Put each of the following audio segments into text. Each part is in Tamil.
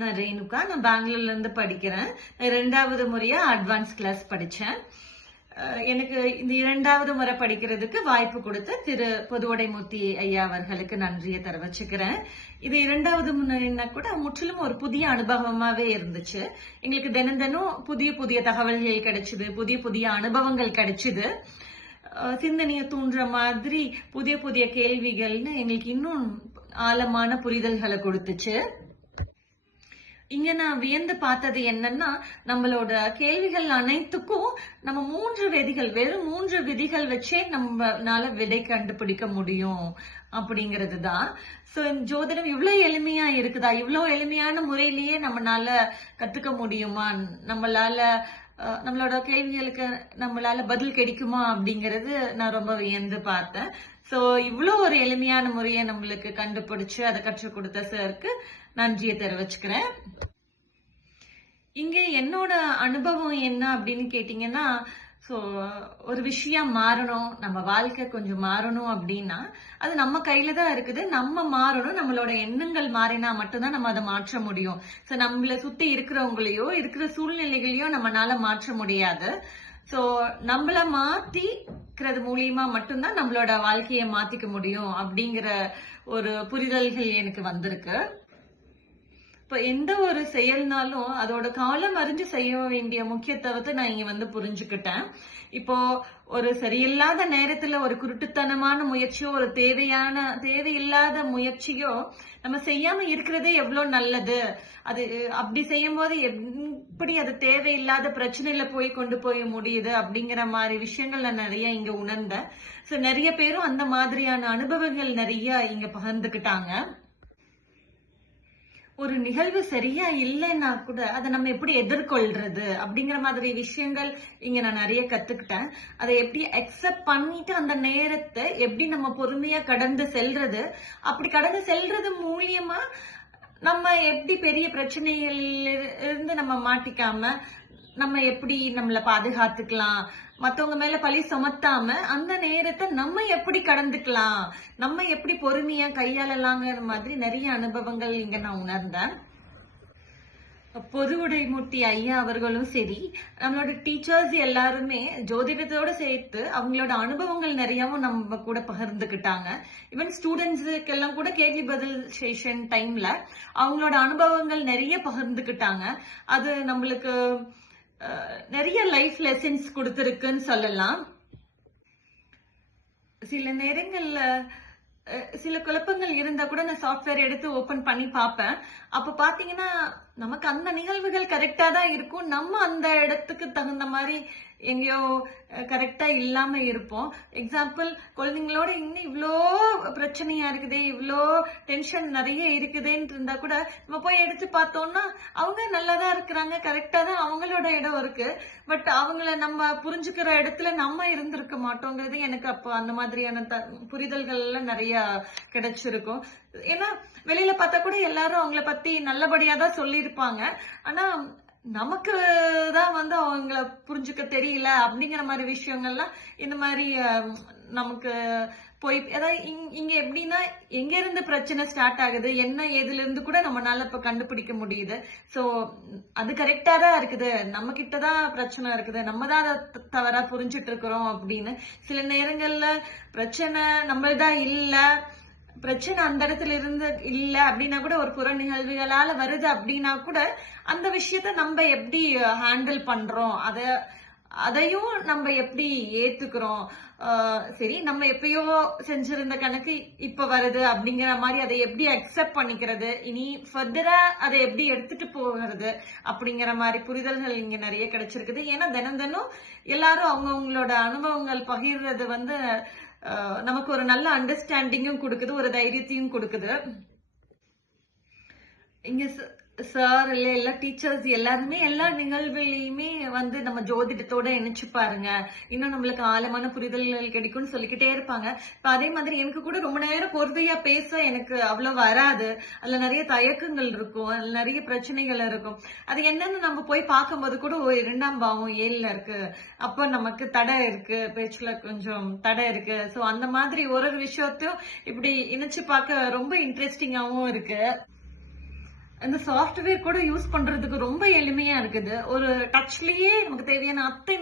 நான் ரேணுகா நான் பெங்களூர்ல இருந்து படிக்கிறேன் ரெண்டாவது முறையா அட்வான்ஸ் கிளாஸ் படிச்சேன். எனக்கு இந்த இரண்டாவது முறை படிக்கிறதுக்கு வாய்ப்பு கொடுத்த திரு பொதுவடைமூர்த்தி ஐயா அவர்களுக்கு நன்றியை தெரிவிச்சுக்கிறேன். இது இரண்டாவது முறைன்னா கூட முற்றிலும் ஒரு புதிய அனுபவமாவே இருந்துச்சு. எங்களுக்கு தினம் தினம் புதிய புதிய தகவல்கள் கிடைச்சது புதிய புதிய அனுபவங்கள் கிடைச்சது. சிந்தனையை தூண்டுற மாதிரி புதிய புதிய கேள்விகள்னு எங்களுக்கு இன்னும் ஆழமான புரிதல்களை கொடுத்துச்சு. இங்க நான் வியந்து பார்த்தது என்னன்னா நம்மளோட கேள்விகள் அனைத்துக்கும் நம்ம மூன்று விதிகள் வெறும் மூன்று விதிகள் வச்சே நம்மனால விடை கண்டுபிடிக்க முடியும் அப்படிங்கிறது தான் ஸோ ஜோதிடம் இவ்வளோ எளிமையா இருக்குதா? இவ்வளோ எளிமையான முறையிலேயே நம்மளால கத்துக்க முடியுமா? நம்மளால அஹ், நம்மளோட கேள்விகளுக்கு நம்மளால பதில் கிடைக்குமா அப்படிங்கறது நான் ரொம்ப வியந்து பார்த்தேன். ஸோ இவ்வளோ ஒரு எளிமையான முறையை நம்மளுக்கு கண்டுபிடிச்சு அதை கற்றுக் கொடுத்த சாருக்கு நன்றியை தெரிவிச்சுக்கிறேன். இங்கே என்னோட அனுபவம் என்ன அப்படின்னு கேட்டீங்கன்னா ஸோ ஒரு விஷயம் மாறணும் நம்ம வாழ்க்கை கொஞ்சம் மாறணும் அப்படின்னா அது நம்ம கையில தான் இருக்குது. நம்ம மாறணும் நம்மளோட எண்ணங்கள் மாறினா மட்டும்தான் நம்ம அதை மாற்ற முடியும். ஸோ நம்மளை சுத்தி இருக்கிறவங்களையோ இருக்கிற சூழ்நிலைகளையோ நம்மளால மாற்ற முடியாது. ஸோ நம்மள மாத்திக்கிறது மூலியமா மட்டும்தான் நம்மளோட வாழ்க்கையை மாத்திக்க முடியும் அப்படிங்கிற ஒரு புரிதல்கள் எனக்கு வந்திருக்கு. இப்போ எந்த ஒரு செயல்னாலும் அதோட காலம் அறிஞ்சு செய்ய வேண்டிய முக்கியத்துவத்தை நான் இங்க வந்து புரிஞ்சுக்கிட்டேன். இப்போ ஒரு சரியில்லாத நேரத்துல ஒரு குருட்டுத்தனமான முயற்சியோ ஒரு தேவையான தேவையில்லாத முயற்சியோ நம்ம செய்யாம இருக்கிறதே எவ்வளவு நல்லது. அது அப்படி செய்யும் போது எப்படி அது தேவையில்லாத பிரச்சனையில போய் கொண்டு போய் முடியுது அப்படிங்கிற மாதிரி விஷயங்கள் நான் நிறைய இங்க உணர்ந்தேன். ஸோ நிறைய பேரும் அந்த மாதிரியான அனுபவங்கள் நிறைய இங்க பகிர்ந்துக்கிட்டாங்க. ஒரு நிகழ்வு சரியா இல்லைன்னா கூட அதை நம்ம எப்படி எதிர்கொள்றது அப்படிங்கிற மாதிரி விஷயங்கள் இங்க நான் நிறைய கத்துக்கிட்டேன். அதை எப்படி அக்செப்ட் பண்ணிட்டு அந்த நேரத்தை எப்படி நம்ம பொறுமையா கடந்து செல்றது? அப்படி கடந்து செல்றது மூலியமா நம்ம எப்படி பெரிய பிரச்சனைகள் இருந்து நம்ம மாட்டிக்காம நம்ம எப்படி நம்மளை பாதுகாத்துக்கலாம்? மத்தவங்க மேல பழி சுமத்தாம அந்த நேரத்தை நம்ம எப்படி கடந்துக்கலாம்? நம்ம எப்படி பொறுமையா கையாளலாங்கிற மாதிரி நிறைய அனுபவங்கள் இங்க நான் உணர்ந்தேன். பொதுவுடைமூர்த்தி ஐயா அவர்களும் சரி நம்மளோட டீச்சர்ஸ் எல்லாருமே ஜோதிடத்தோட சேர்த்து அவங்களோட அனுபவங்கள் நிறையவும் நம்ம கூட பகிர்ந்துக்கிட்டாங்க. ஈவன் ஸ்டூடெண்ட்ஸுக்கு எல்லாம் கூட கேள்வி பதில் செஷன் டைம்ல அவங்களோட அனுபவங்கள் நிறைய பகிர்ந்துக்கிட்டாங்க. அது நம்மளுக்கு நிறைய லைஃப் லெசன்ஸ் கொடுத்துருக்குன்னு சொல்லலாம். சில நேரங்கள்ல சில குழப்பங்கள் இருந்தா கூட நான் சாஃப்ட்வேர் எடுத்து ஓபன் பண்ணி பார்ப்பேன். அப்ப பாத்தீங்கன்னா நமக்கு அந்த நிகழ்வுகள் கரெக்டா தான் இருக்கும். நம்ம அந்த இடத்துக்கு தகுந்த மாதிரி எங்கேயோ கரெக்டா இல்லாம இருப்போம். எக்ஸாம்பிள் குழந்தைங்களோட இன்னும் இவ்வளோ பிரச்சனையா இருக்குது இவ்வளோ டென்ஷன் நிறைய இருக்குதுன்ட்டு இருந்தா கூட நம்ம போய் எடுத்து பார்த்தோம்னா அவங்க நல்லா தான் இருக்கிறாங்க கரெக்டா தான் அவங்களோட இடம் இருக்கு. பட் அவங்கள நம்ம புரிஞ்சுக்கிற இடத்துல நம்ம இருந்திருக்க மாட்டோங்கிறது எனக்கு அப்போ அந்த மாதிரியான த- புரிதல்கள் எல்லாம் நிறைய கிடைச்சிருக்கும். ஏன்னா வெளியில பார்த்தா கூட எல்லாரும் அவங்கள பத்தி நல்லபடியா தான் சொல்லியிருப்பாங்க. ஆனா நமக்கு தான் வந்து அவங்கள புரிஞ்சுக்க தெரியல அப்படிங்கிற மாதிரி விஷயங்கள்லாம் இந்த மாதிரி நமக்கு போய் ஏதாவது இங்க- எப்படின்னா எங்க இருந்து பிரச்சனை ஸ்டார்ட் ஆகுது என்ன ஏதுல இருந்து கூட நம்மளால இப்ப கண்டுபிடிக்க முடியுது. சோ அது கரெக்டா தான் இருக்குது. நம்ம கிட்டதான் பிரச்சனை இருக்குது. நம்ம தான் அதை தவறா புரிஞ்சிட்டு இருக்கிறோம் அப்படின்னு. சில நேரங்கள்ல பிரச்சனை நம்மள்தான் இல்லை. பிரச்சனை அந்த இடத்துல இருந்து இல்ல அப்படின்னா கூட ஒரு புற நிகழ்வுகளால வருது அப்படின்னா கூட அந்த விஷயத்த நம்ம எப்படி ஹேண்டில் பண்றோம்? அத அதையும் நம்ம எப்படி ஏத்துக்கிறோம்? சரி நம்ம எப்பயோ செஞ்சிருந்த கணக்கு இப்ப வருது அப்படிங்கிற மாதிரி அதை எப்படி அக்செப்ட் பண்ணிக்கிறது? இனி ஃபர்தரா அதை எப்படி எடுத்துட்டு போகிறது அப்படிங்கிற மாதிரி புரிதல்கள் இங்க நிறைய கிடைச்சிருக்குது. ஏன்னா தினம் தினம் எல்லாரும் அவங்கவுங்களோட அனுபவங்கள் பகிர்றது வந்து நமக்கு ஒரு நல்ல அண்டர்ஸ்டாண்டிங்கும் கொடுக்குது ஒரு தைரியத்தையும் கொடுக்குது. இங்க சார் இல்ல எல்லா டீச்சர்ஸ் எல்லாருமே எல்லா நிகழ்வுலையுமே வந்து நம்ம ஜோதிடத்தோட இணைச்சு பாருங்க. இன்னும் நம்மளுக்கு ஆழமான புரிதல்கள் கிடைக்கும்னு சொல்லிக்கிட்டே இருப்பாங்க. இப்போ அதே மாதிரி எனக்கு கூட ரொம்ப நேரம் பொறுமையா பேச எனக்கு அவ்வளோ வராது. அதில் நிறைய தயக்கங்கள் இருக்கும். அதில் நிறைய பிரச்சனைகள் இருக்கும். அது என்னன்னு நம்ம போய் பார்க்கும்போது கூட ஒரு இரண்டாம் பாவம் ஏழில் இருக்கு. அப்போ நமக்கு தடை இருக்கு. பேச்சில் கொஞ்சம் தடை இருக்கு. ஸோ அந்த மாதிரி ஒரு ஒரு விஷயத்தையும் இப்படி இணைச்சு பார்க்க ரொம்ப இன்ட்ரெஸ்டிங்காகவும் இருக்கு. அந்த சாஃப்ட்வேர் கூட யூஸ் பண்றதுக்கு ரொம்ப எளிமையா இருக்குது. ஒரு டச்லயே நமக்கு தேவையான அத்தை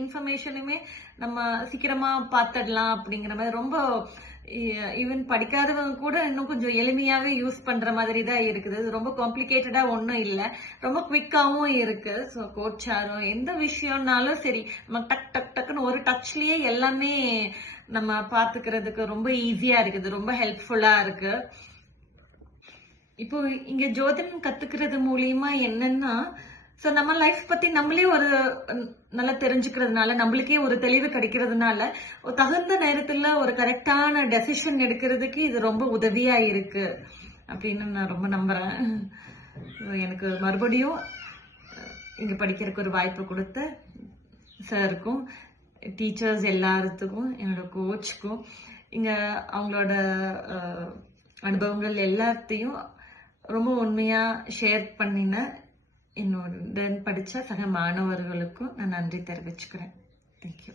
இன்ஃபர்மேஷனுமே நம்ம சீக்கிரமா பார்த்துடலாம் அப்படிங்கிற மாதிரி ரொம்ப ஈவன் படிக்காதவங்க கூட இன்னும் கொஞ்சம் எளிமையாவே யூஸ் பண்ற மாதிரி தான் இருக்குது. இது ரொம்ப காம்ப்ளிகேட்டடா ஒன்றும் இல்லை. ரொம்ப குவிக்காவும் இருக்கு. ஸோ கோச்சாரும் எந்த விஷயம்னாலும் சரி நம்ம டக் டக் டக்குன்னு ஒரு டச்லயே எல்லாமே நம்ம பாத்துக்கிறதுக்கு ரொம்ப ஈஸியா இருக்குது. ரொம்ப ஹெல்ப்ஃபுல்லா இருக்கு. இப்போ இங்க ஜோதிடம் கத்துக்கிறது மூலியமா என்னன்னா ஸோ நம்ம லைஃப் பத்தி நம்மளே ஒரு நல்லா தெரிஞ்சுக்கிறதுனால நம்மளுக்கே ஒரு தெளிவு கிடைக்கிறதுனால தகுந்த நேரத்துல ஒரு கரெக்டான டெசிஷன் எடுக்கிறதுக்கு இது ரொம்ப உதவியா இருக்கு. அப்படின்னு நான் ரொம்ப நம்புறேன். எனக்கு மறுபடியும் இங்க படிக்கிறதுக்கு ஒரு வாய்ப்பு கொடுத்த சாருக்கும் டீச்சர்ஸ் எல்லாத்துக்கும் என்னோட கோச்சுக்கும் இங்க அவங்களோட அனுபவங்கள் எல்லாத்தையும் ரொம்ப உண்மையா ஷேர் பண்ணின என்னோட படிச்ச சக மாணவர்களுக்கும் நான் நன்றி தெரிவிச்சுக்கிறேன். தேங்க்யூ